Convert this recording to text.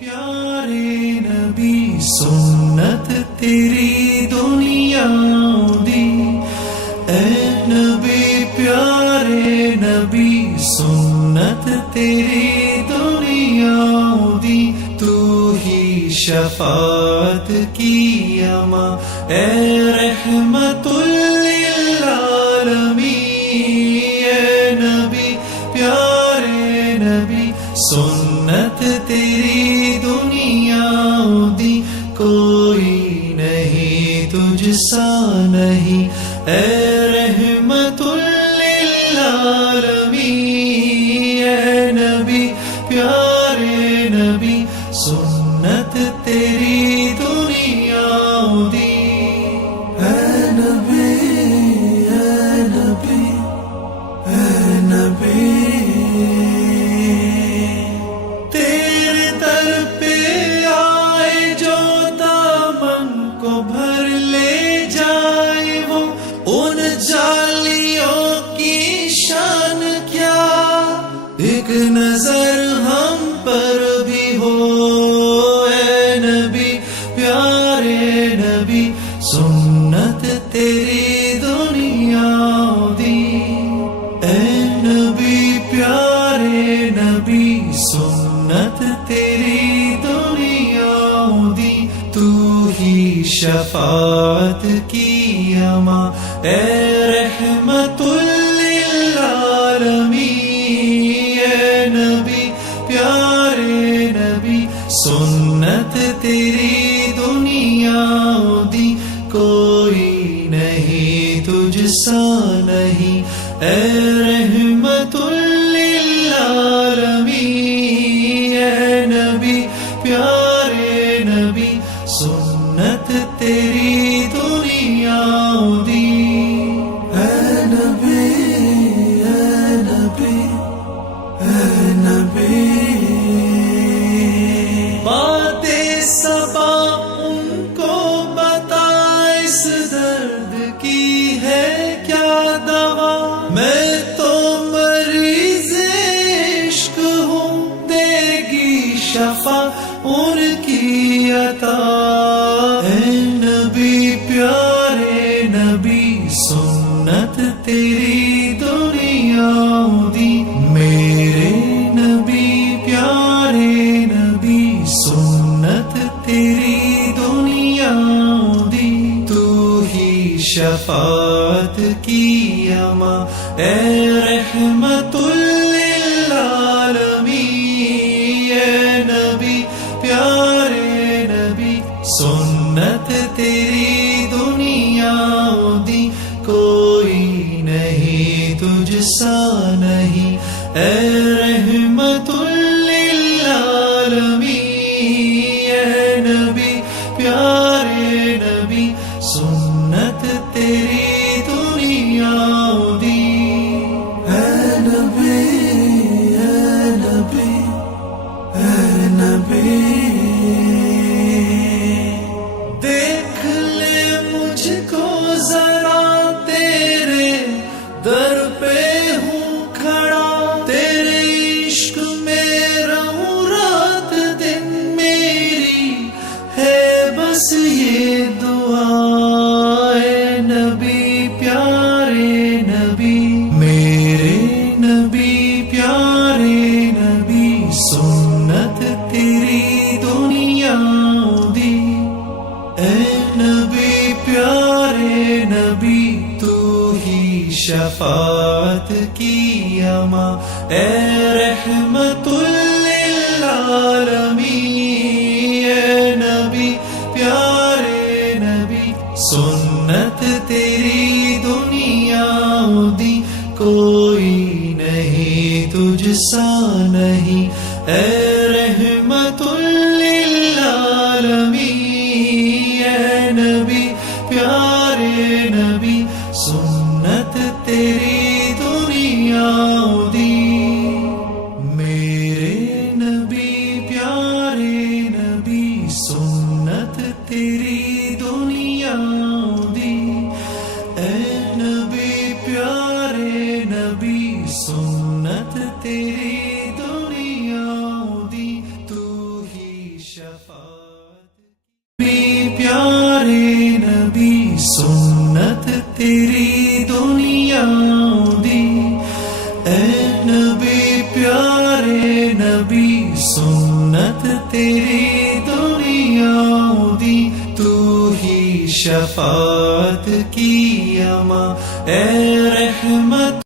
پیارے نبی سنت تیری دنیا دی، اے نبی پیارے نبی سنت تیری دنیا دی، تو ہی شفاعت کی اما اے رحمت للعالمین، اے نبی پیارے نبی سنت تیری دنیا دی، کوئی نہیں تجھ سا نہیں اے رحمت للعالمین، اے نبی پیارے نبی سنت تیری دنیا دی، اے نبی اے نبی اے نبی، تیرے در پہ آئے جو دامن کو بھر لے جائے، وہ ان جالیوں کی شان کیا، ایک نظر ہم پر بھی ہو اے نبی پیارے نبی سنت تیری دنیا دی، اے نبی پیارے نبی سنت تیری دنیا دی، تو ہی شفاعت کی اما اے رحمت للعالمین، اے نبی پیارے نبی سنت تیری دنیا دی، کوئی نہیں تجھ سا نہیں اے رحمت للعالمین، اے نبی پیارے نبی سنت تیری دنیا دی، اے نبی اے نبی اے نبی، باتیں صبا ان کو بتا اس درد کی ہے کیا دوا، میں تو مریض عشق ہوں، دے گی شفا ان کی عطا، اے نبی پیارے نبی سنت تیری دنیا دی، میرے نبی پیارے نبی سنت تیری دنیا دی، تو ہی شفاعت کی اما اے رحمت للعالمین، اے نبی پیارے نبی سنت تیری دنیا دی، کوئی نہیں تجھ سا نہیں اے رحمت للعالمین، اے نبی پیارے نبی سنت تیری دنیا دی، اے نبی اے نبی اے نبی، دیکھ لے مجھ کو ذرا تیرے در پہ ہوں کھڑا، تیرے عشق میں رہوں رات دن، میری ہے بس یہ دعا، اے نبی پیارے نبی، میرے نبی پیارے نبی سنت تیری دنیا دی، اے نبی پیارے نبی تو ہی شفاعت کی اما اے رحمت للعالمین، اے نبی پیارے نبی سنت تیری دنیا دی، کوئی نہیں تجھ سا نہیں اے رحمت للعالمین، اے نبی پیارے نبی سنت تیری دنیا دی، میرے پیارے نبی سنت تیری دنیا دی، اے نبی پیارے نبی سنت تیری دنیا دی، تو ہی شفاعت کی اما اے رحمت